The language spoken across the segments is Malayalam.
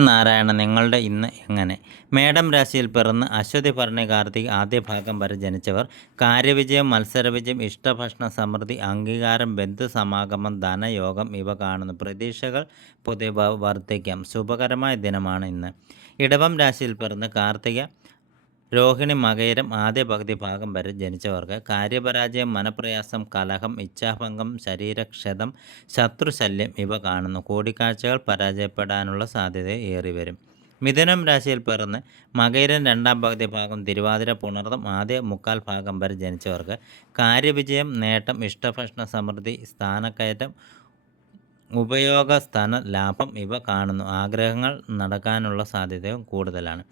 നാരായണ നിങ്ങളുടെ ഇന്ന് എങ്ങനെ? മേഡം രാശിയിൽ പിറന്ന് അശ്വതി ഭരണി കാർത്തിക് ആദ്യ ഭാഗം വരെ ജനിച്ചവർ കാര്യവിജയം മത്സരവിജയം ഇഷ്ടഭക്ഷണ സമൃദ്ധി അംഗീകാരം ബന്ധുസമാഗമം ധനയോഗം ഇവ കാണുന്നു പ്രതീക്ഷകൾ പൊതുവെ വർദ്ധിക്കാം. ശുഭകരമായ ദിനമാണ് ഇന്ന്. ഇടവം രാശിയിൽ പിറന്ന് കാർത്തിക രോഹിണി മകയിരം ആദ്യ പകുതി ഭാഗം വരെ ജനിച്ചവർക്ക് കാര്യപരാജയം മനപ്രയാസം കലഹം ഇച്ഛാഭംഗം ശരീരക്ഷതം ശത്രുശല്യം ഇവ കാണുന്നു. കൂടിക്കാഴ്ചകൾ പരാജയപ്പെടാനുള്ള സാധ്യത ഏറി വരും മിഥുനം രാശിയിൽ പിറന്ന് മകയിരം രണ്ടാം പകുതി ഭാഗം തിരുവാതിര പുണർതം ആദ്യ മുക്കാൽ ഭാഗം വരെ ജനിച്ചവർക്ക് കാര്യവിജയം നേട്ടം ഇഷ്ടഭക്ഷണ സമൃദ്ധി സ്ഥാനക്കയറ്റം ഉപയോഗ സ്ഥാന ലാഭം ഇവ കാണുന്നു. ആഗ്രഹങ്ങൾ നടക്കാനുള്ള സാധ്യതയും കൂടുതലാണ്.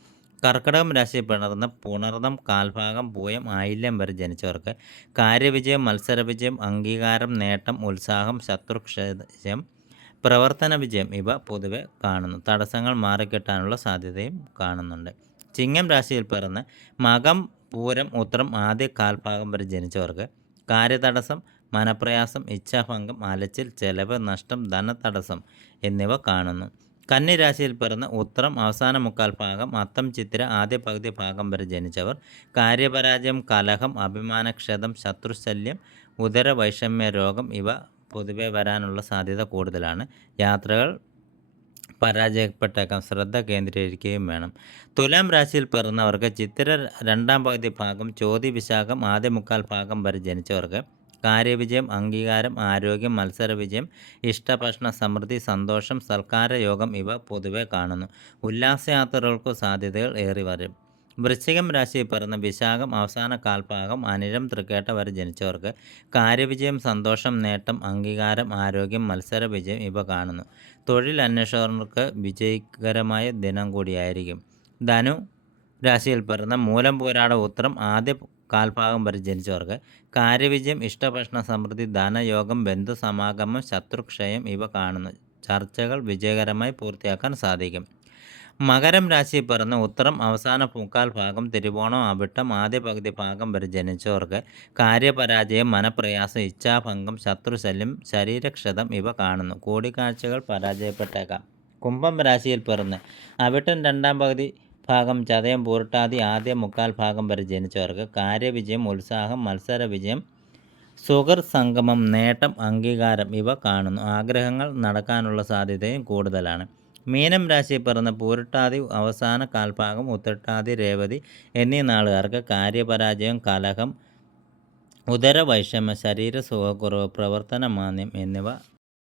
കർക്കിടകം രാശിയിൽ പിണർന്ന് പുണർന്നം കാൽഭാഗം പൂയം ആയില്യം വരെ ജനിച്ചവർക്ക് കാര്യവിജയം മത്സരവിജയം അംഗീകാരം നേട്ടം ഉത്സാഹം ശത്രുക്ഷയം പ്രവർത്തന വിജയം ഇവ പൊതുവെ കാണുന്നു. തടസ്സങ്ങൾ മാറിക്കിട്ടാനുള്ള സാധ്യതയും കാണുന്നുണ്ട്. ചിങ്ങം രാശിയിൽ പിറന്ന് മകം പൂരം ഉത്രം ആദ്യ കാൽഭാഗം വരെ ജനിച്ചവർക്ക് കാര്യതടസ്സം മനപ്രയാസം ഇച്ഛാഭംഗം അലച്ചിൽ ചെലവ് നഷ്ടം ധനതടസ്സം എന്നിവ കാണുന്നു. കന്നിരാശിയിൽ പിറന്ന് ഉത്രം അവസാന മുക്കാൽ ഭാഗം അത്തം ചിത്തിര ആദ്യ പകുതി ഭാഗം വരെ ജനിച്ചവർ. കാര്യപരാജയം കലഹം അഭിമാനക്ഷതം ശത്രുശല്യം ഉദര വൈഷമ്യ രോഗം ഇവ പൊതുവെ വരാനുള്ള സാധ്യത കൂടുതലാണ്. യാത്രകൾ പരാജയപ്പെട്ടേക്കാം ശ്രദ്ധ കേന്ദ്രീകരിക്കുകയും വേണം. തുലാം രാശിയിൽ പിറന്നവർക്ക് ചിത്തിര രണ്ടാം പകുതി ഭാഗം ചോതി വിശാഖം ആദ്യ മുക്കാൽ ഭാഗം വരെ ജനിച്ചവർക്ക് കാര്യവിജയം അംഗീകാരം ആരോഗ്യം മത്സരവിജയം ഇഷ്ടഭക്ഷണ സമൃദ്ധി സന്തോഷം സൽക്കാരയോഗം ഇവ പൊതുവെ കാണുന്നു. ഉല്ലാസയാത്രകൾക്ക് സാധ്യതകൾ ഏറി വരും. വൃശ്ചികം രാശിയിൽ പിറന്ന വിശാഖം അവസാന കാൽഭാഗം അനിഴം തൃക്കേട്ട വരെ ജനിച്ചവർക്ക് കാര്യവിജയം സന്തോഷം നേട്ടം അംഗീകാരം ആരോഗ്യം മത്സര വിജയം ഇവ കാണുന്നു. തൊഴിൽ അന്വേഷകർക്ക് വിജയകരമായ ദിനം കൂടിയായിരിക്കും. ധനു രാശിയിൽ പിറന്ന മൂലം പോരാട ഉത്രം ആദ്യ കാൽഭാഗം വരെ ജനിച്ചവർക്ക്. കാര്യവിജയം ഇഷ്ടഭക്ഷണ സമൃദ്ധി ധനയോഗം ബന്ധുസമാഗമം ശത്രുക്ഷയം ഇവ കാണുന്നു ചർച്ചകൾ വിജയകരമായി പൂർത്തിയാക്കാൻ സാധിക്കും. മകരം രാശി പിറന്ന് ഉത്തരം അവസാന പൂക്കാൽ ഭാഗം തിരുവോണം അവിട്ടം ആദ്യ പകുതി ഭാഗം വരെ ജനിച്ചവർക്ക് കാര്യപരാജയം മനപ്രയാസം ഇച്ഛാഭംഗം ശത്രുശല്യം ശരീരക്ഷതം ഇവ കാണുന്നു. കൂടിക്കാഴ്ചകൾ പരാജയപ്പെട്ടേക്കാം. കുംഭം രാശിയിൽ പിറന്ന് അവിട്ടം രണ്ടാം പകുതി ഭാഗം ചതയം പൂരട്ടാതി ആദ്യ മുക്കാൽ ഭാഗം വരെ ജനിച്ചവർക്ക് കാര്യവിജയം ഉത്സാഹം മത്സര വിജയം സുഗർ സംഗമം നേട്ടം അംഗീകാരം ഇവ കാണുന്നു. ആഗ്രഹങ്ങൾ നടക്കാനുള്ള സാധ്യതയും കൂടുതലാണ്. മീനം രാശി പിറന്ന പൂരട്ടാതി അവസാന കാൽഭാഗം ഉത്തട്ടാതി രേവതി എന്നീ നാളുകാർക്ക് കാര്യപരാജയം കലഹം ഉദരവൈഷമ്യ ശരീര സുഖക്കുറവ് പ്രവർത്തന മാന്യം എന്നിവ